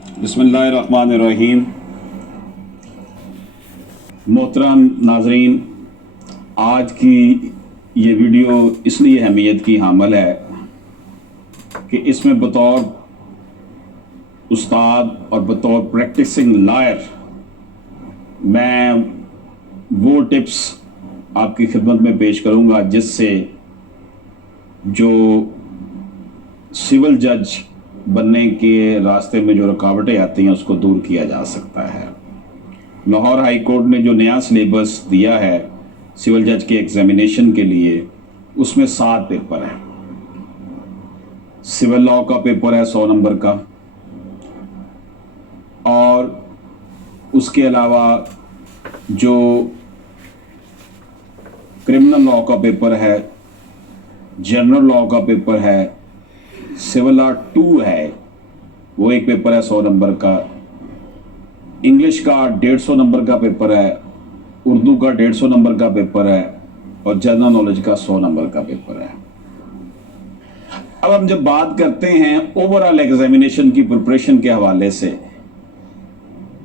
बिस्मिल्लाहिर्रहमानिर्रहीम। मोहतरम नाजरीन, आज की ये वीडियो इसलिए अहमियत की हामिल है कि इसमें बतौर उस्ताद और बतौर प्रैक्टिसिंग लॉयर मैं वो टिप्स आपकी खिदमत में पेश करूंगा जिससे जो सिविल जज बनने के रास्ते में जो रुकावटें आती हैं उसको दूर किया जा सकता है। लाहौर हाई कोर्ट ने जो नया सिलेबस दिया है सिविल जज के एग्जामिनेशन के लिए, उसमें 7 पेपर हैं। सिविल लॉ का पेपर है 100 नंबर का, और उसके अलावा जो क्रिमिनल लॉ का पेपर है, जनरल लॉ का पेपर है, सिविल लॉ 2 है, वो एक पेपर है 100 नंबर का, इंग्लिश का 150 नंबर का पेपर है, उर्दू का 150 नंबर का पेपर है, और जनरल नॉलेज का 100 नंबर का पेपर है। अब हम जब बात करते हैं ओवरऑल एग्जामिनेशन की प्रिपरेशन के हवाले से,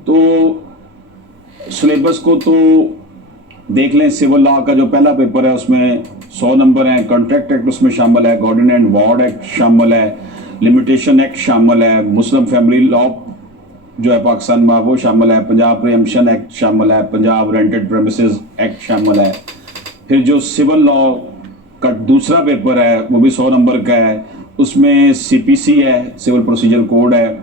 तो सिलेबस को तो देख लें। सिविल लॉ का जो पहला पेपर है उसमें 100 नंबर हैं। कॉन्ट्रैक्ट एक्ट उसमें शामिल है, गॉर्डन एंड वार्ड एक्ट शामिल है, लिमिटेशन एक्ट शामिल है, मुस्लिम फैमिली लॉ जो है पाकिस्तान में वो शामिल है, पंजाब प्रीएम्पशन एक्ट शामिल है, पंजाब रेंटेड प्रेमिसेस एक्ट शामिल है। फिर जो सिविल लॉ का दूसरा पेपर है वो भी 100 नंबर का है, उसमें सीपीसी है, सिविल प्रोसीजर कोड है,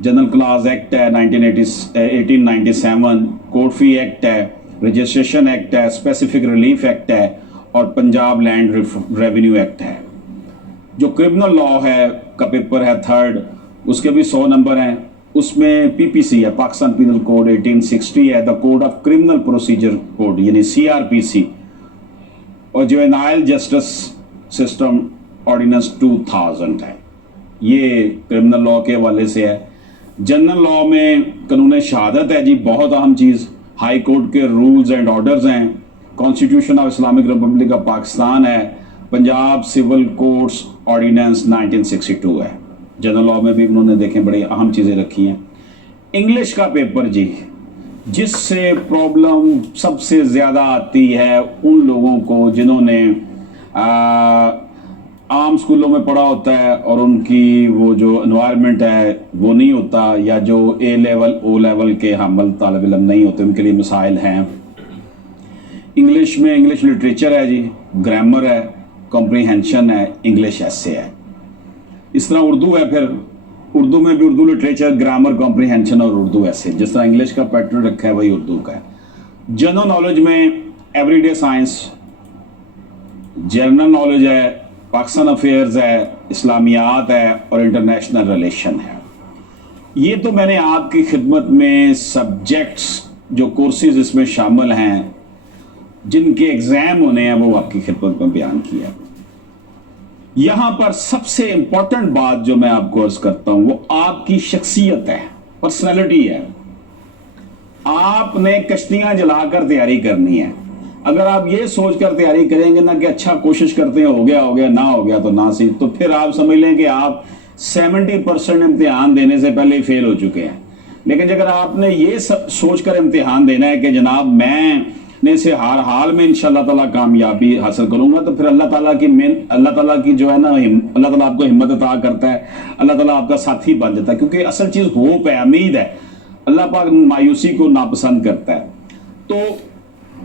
जनरल क्लास एक्ट है 1897, कोर्ट फी एक्ट है, रजिस्ट्रेशन एक्ट है, स्पेसिफिक रिलीफ एक्ट है, और पंजाब लैंड रेवेन्यू एक्ट है। जो क्रिमिनल लॉ है का पेपर है 3rd, उसके भी 100 नंबर हैं। उसमें पीपीसी है, पाकिस्तान पीनल कोड 1860 है, the code of criminal procedure code यानी सीआरपीसी, और जुवेनाइल जस्टिस सिस्टम ऑर्डिनेंस 2000 है। ये क्रिमिनल लॉ के हवाले से है। जनरल लॉ में कानून शहादत है जी, बहुत अहम चीज़। हाई कोर्ट के रूल्स एंड ऑर्डर्स हैं, constitution of Islamic Republic of Pakistan है, पंजाब सिविल कोर्ट्स ऑर्डिनेंस 1962 है। जनरल लॉ में भी उन्होंने देखें बड़ी अहम चीज़ें रखी हैं। इंग्लिश का पेपर जी, जिससे प्रॉब्लम सबसे ज़्यादा आती है उन लोगों को जिन्होंने आम स्कूलों में पढ़ा होता है और उनकी वो जो एनवायरनमेंट है वो नहीं होता, या जो ए लेवल ओ लेवल के हामिल तालिब इल्म नहीं होते, उनके लिए मसाइल हैं। इंग्लिश में इंग्लिश लिटरेचर है जी, ग्रामर है, कॉम्प्रीहेंशन है, इंग्लिश एसे है। इस तरह उर्दू है, फिर उर्दू में भी उर्दू लिटरेचर, ग्रामर, कॉम्प्रीहेंशन और उर्दू एसे। जिस तरह इंग्लिश का पैटर्न रखा है वही उर्दू का है। जनरल नॉलेज में एवरीडे साइंस, जनरल नॉलेज है, पाकिस्तान अफेयर्स है, इस्लामियात है, और इंटरनेशनल रिलेशन है। ये तो मैंने आपकी खिदमत में सब्जेक्ट्स जो कोर्सेज इसमें शामिल हैं जिनके एग्जाम होने हैं वो आपकी खिदमत में बयान किया। यहां पर सबसे इंपॉर्टेंट बात जो मैं आपको अर्ज करता हूं वो आपकी शख्सियत है, पर्सनैलिटी है। आपने कश्तियां जलाकर तैयारी करनी है। अगर आप ये सोचकर तैयारी करेंगे ना कि अच्छा कोशिश करते हैं, हो गया ना हो गया तो ना सी, तो फिर आप समझ लें कि आप 70% इम्तिहान देने से पहले ही फेल हो चुके हैं। लेकिन अगर आपने ये सब सोचकर इम्तिहान देना है कि जनाब मैं ने से हर हाल में इंशाअल्लाह ताला कामयाबी हासिल करूंगा, तो फिर अल्लाह ताला की जो है ना, अल्लाह ताला आपको हिम्मत अता करता है, अल्लाह ताला आपका साथी बन जाता है। क्योंकि असल चीज़ होप है, उम्मीद है। अल्लाह पाक मायूसी को नापसंद करता है। तो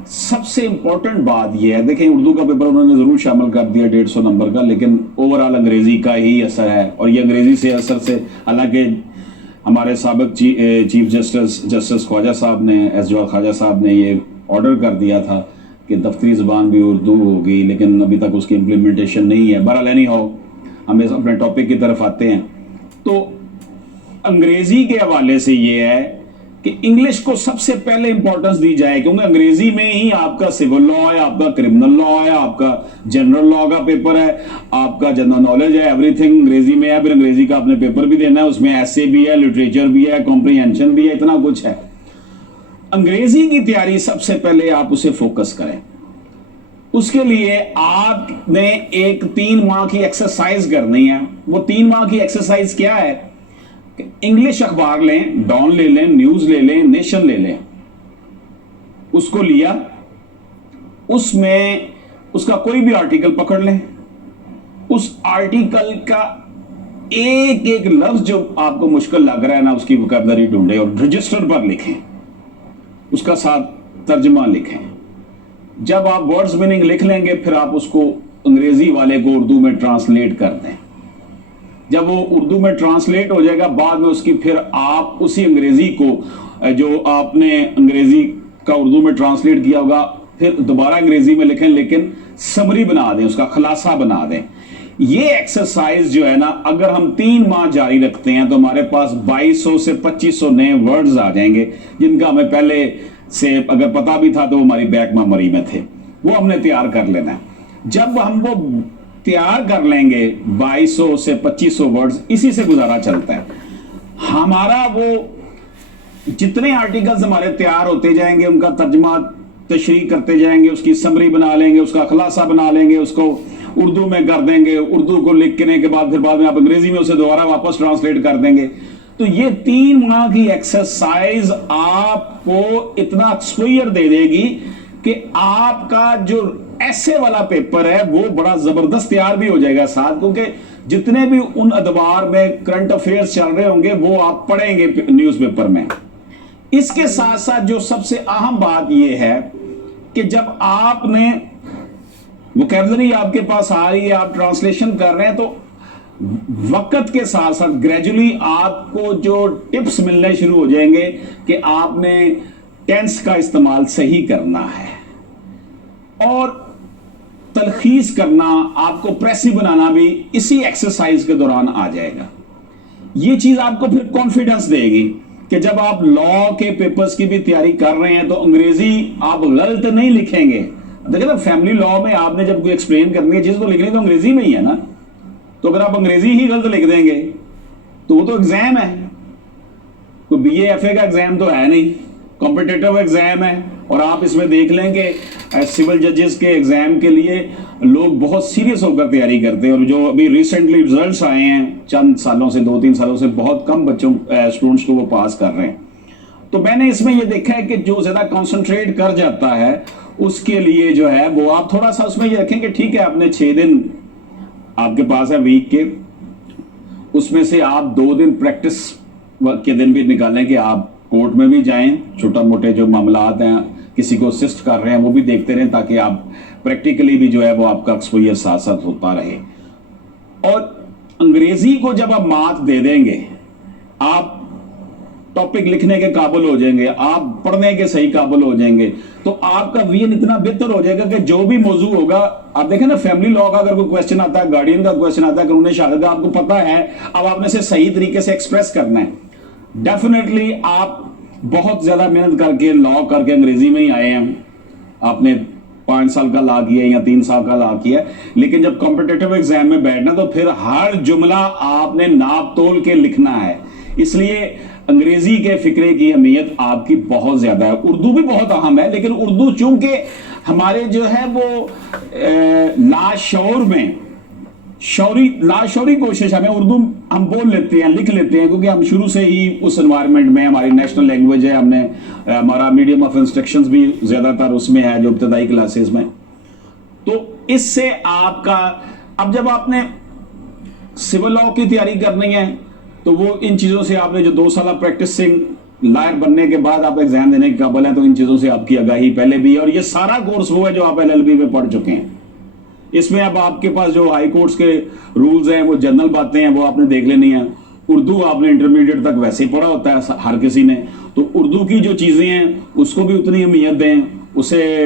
सबसे इंपॉर्टेंट बात यह है, देखें उर्दू का पेपर उन्होंने ज़रूर शामिल कर दिया 150 नंबर का, लेकिन ओवरऑल अंग्रेज़ी का ही असर है। और ये अंग्रेज़ी से असर से, हालांकि हमारे साबिक चीफ जस्टिस ख्वाजा साहब ने, एस जवाद ख्वाजा साहब ने ये ऑर्डर कर दिया था कि दफ्तरी ज़बान भी उर्दू होगी, लेकिन अभी तक उसकी इम्प्लीमेंटेशन नहीं है। बहरहाल एनी हाउ, हम अपने टॉपिक की तरफ आते हैं। तो अंग्रेज़ी के हवाले से ये है कि इंग्लिश को सबसे पहले इंपॉर्टेंस दी जाए, क्योंकि अंग्रेजी में ही आपका सिविल लॉ है, आपका क्रिमिनल लॉ है, आपका जनरल लॉ का पेपर है, आपका जनरल नॉलेज है, एवरीथिंग अंग्रेजी में है। फिर अंग्रेजी का आपने पेपर भी देना है, उसमें एसे भी है, लिटरेचर भी है, कॉम्प्रीहेंशन भी है, इतना कुछ है। अंग्रेजी की तैयारी सबसे पहले आप उसे फोकस करें। उसके लिए आपने एक 3 माह की एक्सरसाइज करनी है। वो 3 माह की एक्सरसाइज क्या है? इंग्लिश अखबार लें, डॉन ले लें, न्यूज ले लें, नेशन ले लें, उसको लिया, उसमें उसका कोई भी आर्टिकल पकड़ लें, उस आर्टिकल का एक एक लफ्ज जो आपको मुश्किल लग रहा है ना, उसकी वोकैबुलरी ढूंढें और रजिस्टर पर लिखें, उसका साथ तर्जमा लिखें। जब आप वर्ड्स मीनिंग लिख लेंगे, फिर आप उसको अंग्रेजी वाले को उर्दू में ट्रांसलेट कर दें। जब वो उर्दू में ट्रांसलेट हो जाएगा, बाद में उसकी फिर आप उसी अंग्रेजी को जो आपने अंग्रेजी का उर्दू में ट्रांसलेट किया होगा, फिर दोबारा अंग्रेजी में लिखें, लेकिन समरी बना दें, उसका खुलासा बना दें। ये एक्सरसाइज जो है ना, अगर हम 3 माह जारी रखते हैं तो हमारे पास 2200 से 2500 नए वर्ड्स आ जाएंगे, जिनका हमें पहले से अगर पता भी था तो वो हमारी बैक मेमोरी में थे। वो हमने तैयार कर लेना है। जब हम वो तैयार कर लेंगे 2200 से 2500 वर्ड्स, इसी से गुजारा चलता है हमारा। वो जितने आर्टिकल्स हमारे तैयार होते जाएंगे, उनका तर्जमा तशरीह करते जाएंगे, उसकी समरी बना लेंगे, उसका खुलासा बना लेंगे, उसको उर्दू में कर देंगे, उर्दू को लिखने के बाद फिर बाद में आप अंग्रेजी में उसे दोबारा वापस ट्रांसलेट कर देंगे। तो ये 3 माह की एक्सरसाइज आपको इतना एक्सपोजर दे देगी कि आपका जो ऐसे वाला पेपर है वो बड़ा जबरदस्त तैयार भी हो जाएगा साथ, क्योंकि जितने भी उन अखबार में करंट अफेयर्स चल रहे होंगे वो आप पढ़ेंगे न्यूज़पेपर में। इसके साथ साथ जो सबसे अहम बात यह है कि जब आपने वोकैबुलरी आपके पास आ रही है, आप ट्रांसलेशन कर रहे हैं, तो वक्त के साथ साथ ग्रेजुअली आपको जो टिप्स मिलने शुरू हो जाएंगे कि आपने टेंस का इस्तेमाल सही करना है और तलखीस करना, आपको प्रेसी बनाना भी इसी एक्सरसाइज के दौरान आ जाएगा। ये चीज आपको फिर कॉन्फिडेंस देगी कि जब आप लॉ के पेपर्स की भी तैयारी कर रहे हैं तो अंग्रेजी आप गलत नहीं लिखेंगे। देखिए ना, फैमिली लॉ में आपने जब कोई एक्सप्लेन करनी है चीज तो लिखनी तो अंग्रेजी में ही है ना, तो अगर आप अंग्रेजी ही गलत लिख देंगे तो वो तो एग्जाम है, तो बीए एफए का एग्जाम तो है नहीं, कॉम्पिटिटिव एग्जाम है। और आप इसमें देख लेंगे सिविल जजेस के एग्जाम के लिए लोग बहुत सीरियस होकर तैयारी करते हैं, और जो अभी रिसेंटली रिजल्ट्स आए हैं चंद सालों से, 2-3 सालों से, बहुत कम बच्चों स्टूडेंट्स को वो पास कर रहे हैं। तो मैंने इसमें ये देखा है कि जो ज्यादा कॉन्सेंट्रेट कर जाता है उसके लिए जो है वो आप थोड़ा सा उसमें ये रखें कि ठीक है, आपने 6 दिन आपके पास है वीक के, उसमें से आप 2 दिन प्रैक्टिस के दिन भी निकालें कि आप कोर्ट में भी जाएं, छोटा मोटे जो मामलात हैं, किसी को असिस्ट कर रहे हैं वो भी देखते रहें, ताकि आप प्रैक्टिकली भी जो है वो आपका एक्सपोजर साथ साथ होता रहे। और अंग्रेजी को जब आप मात दे देंगे, आप टॉपिक लिखने के काबिल हो जाएंगे, आप पढ़ने के सही काबिल हो जाएंगे, तो आपका विजन इतना बेहतर हो जाएगा कि जो भी मौजू होगा, आप देखें ना, फैमिली लॉ का अगर कोई क्वेश्चन आता है, गार्डियन का क्वेश्चन आता है, कानून शहादत का, आपको पता है, अब आपने इसे सही तरीके से एक्सप्रेस करना है। डेफिनेटली आप बहुत ज्यादा मेहनत करके लॉ करके अंग्रेजी में ही आए हैं, आपने 5 साल का लॉ किया या 3 साल का लॉ किया, लेकिन जब कॉम्पिटिटिव एग्जाम में बैठना तो फिर हर जुमला आपने नाप तोल के लिखना है। इसलिए अंग्रेजी के फिक्रे की अहमियत आपकी बहुत ज्यादा है। उर्दू भी बहुत अहम है, लेकिन उर्दू चूंकि हमारे जो है वो लाशौर में लाशौरी कोशिश, हमें उर्दू हम बोल लेते हैं, लिख लेते हैं, क्योंकि हम शुरू से ही उस एनवायरनमेंट में, हमारी नेशनल लैंग्वेज है, हमने हमारा मीडियम ऑफ इंस्ट्रक्शंस भी ज्यादातर उसमें है, जो इब्तदाई क्लासेस में। तो इससे आपका, अब जब आपने सिविल लॉ की तैयारी करनी है तो वो इन चीजों से आपने जो 2 साल प्रैक्टिसिंग लॉयर बनने के बाद आप एग्जाम देने के काबिल हैं, तो इन चीजों से आपकी आगाही पहले भी है। और ये सारा कोर्स वो है जो आप एलएलबी में पढ़ चुके हैं। इसमें अब आपके पास जो हाई कोर्ट्स के रूल्स हैं, वो जनरल बातें हैं, वो आपने देख लेनी है। उर्दू आपने इंटरमीडिएट तक वैसे ही पढ़ा होता है हर किसी ने, तो उर्दू की जो चीजें हैं उसको भी उतनी अहमियत दें, उसे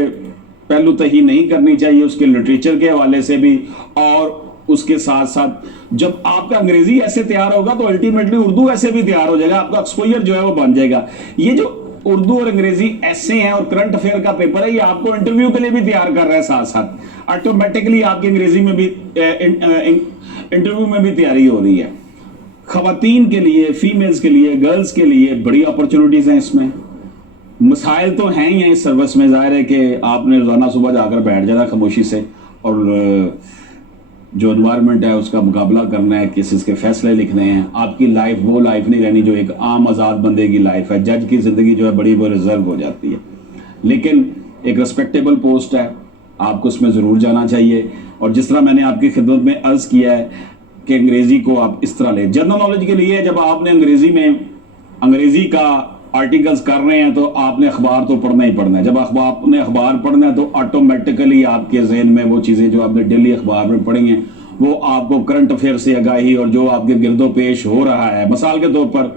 पहलू तही नहीं करनी चाहिए, उसके लिटरेचर के हवाले से भी। और उसके साथ साथ जब आपका अंग्रेजी ऐसे तैयार होगा तो अल्टीमेटली उर्दू ऐसे भी तैयार हो जाएगा, आपका एक्सपोजर जो है वो बन जाएगा। ये जो उर्दू और अंग्रेजी ऐसे हैं और करंट अफेयर का पेपर है, ये आपको इंटरव्यू के लिए भी तैयार कर रहा है, साथ साथ ऑटोमेटिकली आपकी अंग्रेजी में भी इंटरव्यू में भी तैयारी हो रही है। खवातीन के लिए, फीमेल्स के लिए, गर्ल्स के लिए बड़ी अपॉर्चुनिटीज हैं इसमें। मसाइल तो हैं ही हैं इस सर्विस में, जाहिर है कि आपने रोजाना सुबह जाकर बैठ जाना खामोशी से, और جو انوائرمنٹ ہے اس کا مقابلہ کرنا ہے، کیسز کے فیصلے لکھنے ہیں. آپ کی لائف وہ لائف نہیں رہنی جو ایک عام آزاد بندے کی لائف ہے. جج کی زندگی جو ہے بڑی وہ ریزرو ہو جاتی ہے، لیکن ایک ریسپیکٹیبل پوسٹ ہے، آپ کو اس میں ضرور جانا چاہیے. اور جس طرح میں نے آپ کی خدمت میں عرض کیا ہے کہ انگریزی کو آپ اس طرح لیں. جنرل نالج کے لیے جب آپ نے انگریزی کا آرٹیکلز کر رہے ہیں تو آپ نے اخبار تو پڑھنا ہی پڑھنا ہے. جب آپ نے اخبار پڑھنا ہے تو آٹومیٹیکلی آپ کے ذہن میں وہ چیزیں جو آپ نے ڈیلی اخبار میں پڑھی ہیں وہ آپ کو کرنٹ افیئر سے آگاہی اور جو آپ کے گرد و پیش ہو رہا ہے. مثال کے طور پر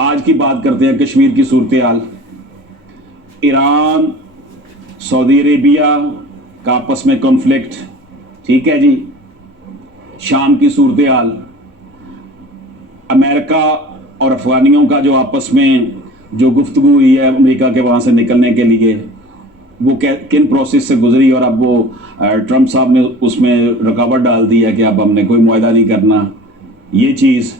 آج کی بات کرتے ہیں کشمیر کی صورتحال. ایران سعودی عربیہ کا آپس میں کنفلکٹ، ٹھیک ہے جی. شام کی صورتحال، امریکہ اور افغانیوں کا جو آپس میں جو گفتگو ہوئی ہے امریکہ کے وہاں سے نکلنے کے لیے، وہ کن پروسیس سے گزری، اور اب وہ ٹرمپ صاحب نے اس میں رکاوٹ ڈال دی ہے کہ اب ہم نے کوئی معاہدہ نہیں کرنا، یہ چیز.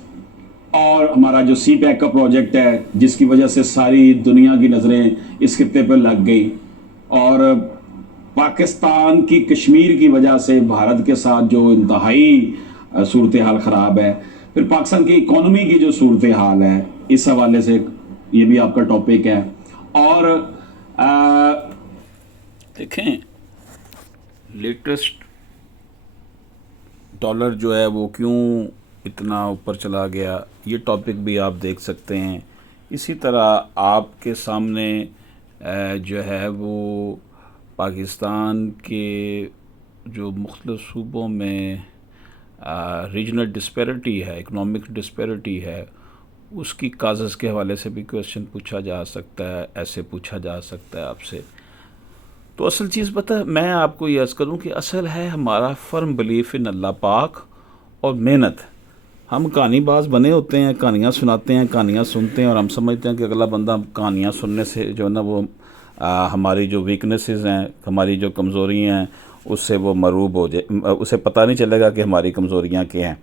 اور ہمارا جو سی پیک کا پروجیکٹ ہے جس کی وجہ سے ساری دنیا کی نظریں اس خطے پہ لگ گئی، اور پاکستان کی کشمیر کی وجہ سے بھارت کے ساتھ جو انتہائی صورتحال خراب ہے. پھر پاکستان کی اکانومی کی جو صورتحال ہے اس حوالے سے یہ بھی آپ کا ٹاپک ہے. اور دیکھیں لیٹسٹ ڈالر جو ہے وہ کیوں اتنا اوپر چلا گیا، یہ ٹاپک بھی آپ دیکھ سکتے ہیں. اسی طرح آپ کے سامنے جو ہے وہ پاکستان کے جو مختلف صوبوں میں ریجنل ڈسپیرٹی ہے، اکنامک ڈسپیرٹی ہے، اس کی کازز کے حوالے سے بھی کویشچن پوچھا جا سکتا ہے، ایسے پوچھا جا سکتا ہے آپ سے. تو اصل چیز میں آپ کو یہ عرض کروں کہ اصل ہے ہمارا فرم بلیف ان اللہ پاک اور محنت. ہم کہانی باز بنے ہوتے ہیں، کہانیاں سناتے ہیں، کہانیاں سنتے ہیں، اور ہم سمجھتے ہیں کہ اگلا بندہ کہانیاں سننے سے جو ہے نا وہ ہماری جو ویکنیسز ہیں، ہماری جو کمزوریاں ہیں اس سے وہ مروب ہو جائے، اسے پتہ نہیں چلے گا کہ ہماری کمزوریاں کیا ہیں.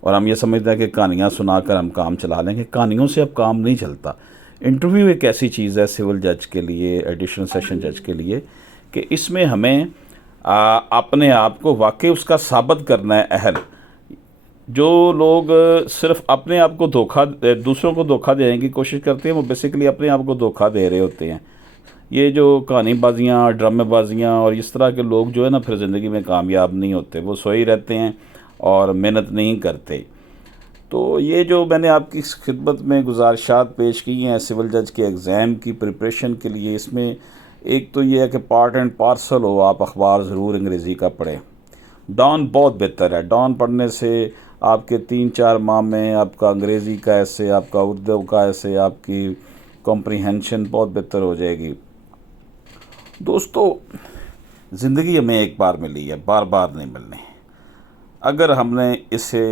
اور ہم یہ سمجھتے ہیں کہ کہانیاں سنا کر ہم کام چلا لیں گے. کہانیوں سے اب کام نہیں چلتا. انٹرویو ایک ایسی چیز ہے سول جج کے لیے، ایڈیشنل سیشن جج کے لیے، کہ اس میں ہمیں اپنے آپ کو واقعی اس کا ثابت کرنا ہے اہل. جو لوگ صرف اپنے آپ کو دوسروں کو دھوکہ دینے کی کوشش کرتے ہیں وہ بیسیکلی اپنے آپ کو دھوکہ دے رہے ہوتے ہیں. یہ جو کہانی بازیاں، ڈرامے بازیاں اور اس طرح کے لوگ جو ہے نا پھر زندگی میں کامیاب نہیں ہوتے، وہ سوئی رہتے ہیں اور محنت نہیں کرتے. تو یہ جو میں نے آپ کی خدمت میں گزارشات پیش کی ہیں سول جج کے ایگزام کی پریپریشن کے لیے، اس میں ایک تو یہ ہے کہ پارٹ اینڈ پارسل ہو، آپ اخبار ضرور انگریزی کا پڑھیں. ڈان بہت بہتر ہے. ڈان پڑھنے سے آپ کے 3-4 ماہ میں آپ کا انگریزی کا ایسے، آپ کا اردو کا ایسے، آپ کی کمپریہنشن بہت بہتر ہو جائے گی. دوستو، زندگی ہمیں ایک بار ملی ہے، بار بار نہیں ملنی. اگر ہم نے اسے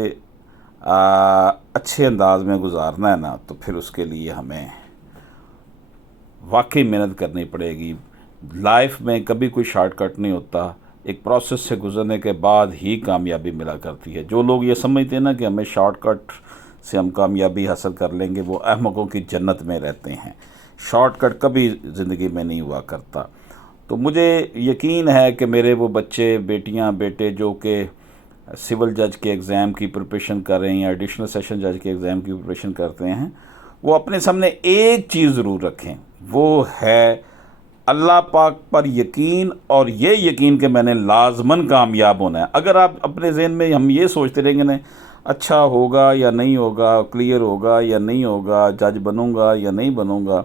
اچھے انداز میں گزارنا ہے نا تو پھر اس کے لیے ہمیں واقعی محنت کرنی پڑے گی. لائف میں کبھی کوئی شارٹ کٹ نہیں ہوتا، ایک پروسیس سے گزرنے کے بعد ہی کامیابی ملا کرتی ہے. جو لوگ یہ سمجھتے ہیں نا کہ ہمیں شارٹ کٹ سے ہم کامیابی حاصل کر لیں گے، وہ احمقوں کی جنت میں رہتے ہیں. شارٹ کٹ کبھی زندگی میں نہیں ہوا کرتا. تو مجھے یقین ہے کہ میرے وہ بچے، بیٹیاں، بیٹے جو کہ سول جج کے ایگزام کی پریپریشن کر رہے ہیں یا ایڈیشنل سیشن جج کے ایگزام کی پریپریشن کرتے ہیں، وہ اپنے سامنے ایک چیز ضرور رکھیں، وہ ہے اللہ پاک پر یقین، اور یہ یقین کہ میں نے لازماً کامیاب ہونا ہے. اگر آپ اپنے ذہن میں ہم یہ سوچتے رہیں گے نا اچھا ہوگا یا نہیں ہوگا، کلیئر ہوگا یا نہیں ہوگا، جج بنوں گا یا نہیں بنوں گا،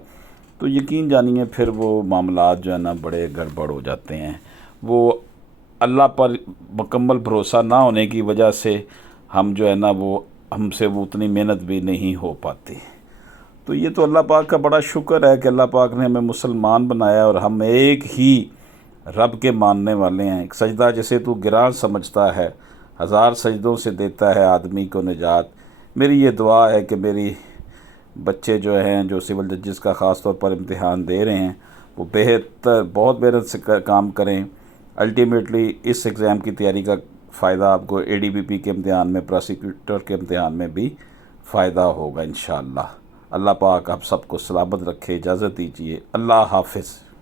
تو یقین جانیے پھر وہ معاملات جو ہے نا بڑے گڑبڑ ہو جاتے ہیں. وہ اللہ پر مکمل بھروسہ نہ ہونے کی وجہ سے ہم جو ہے نا وہ ہم سے وہ اتنی محنت بھی نہیں ہو پاتی. تو یہ تو اللہ پاک کا بڑا شکر ہے کہ اللہ پاک نے ہمیں مسلمان بنایا اور ہم ایک ہی رب کے ماننے والے ہیں. ایک سجدہ جسے تو گراں سمجھتا ہے، 1000 سجدوں سے دیتا ہے آدمی کو نجات. میری یہ دعا ہے کہ میری بچے جو ہیں جو سول ججز کا خاص طور پر امتحان دے رہے ہیں وہ بہت محنت سے کام کریں. الٹیمیٹلی اس ایگزام کی تیاری کا فائدہ آپ کو ADBP کے امتحان میں، پراسیکیوٹر کے امتحان میں بھی فائدہ ہوگا انشاءاللہ. اللہ پاک آپ سب کو سلامت رکھے. اجازت دیجیے. اللہ حافظ.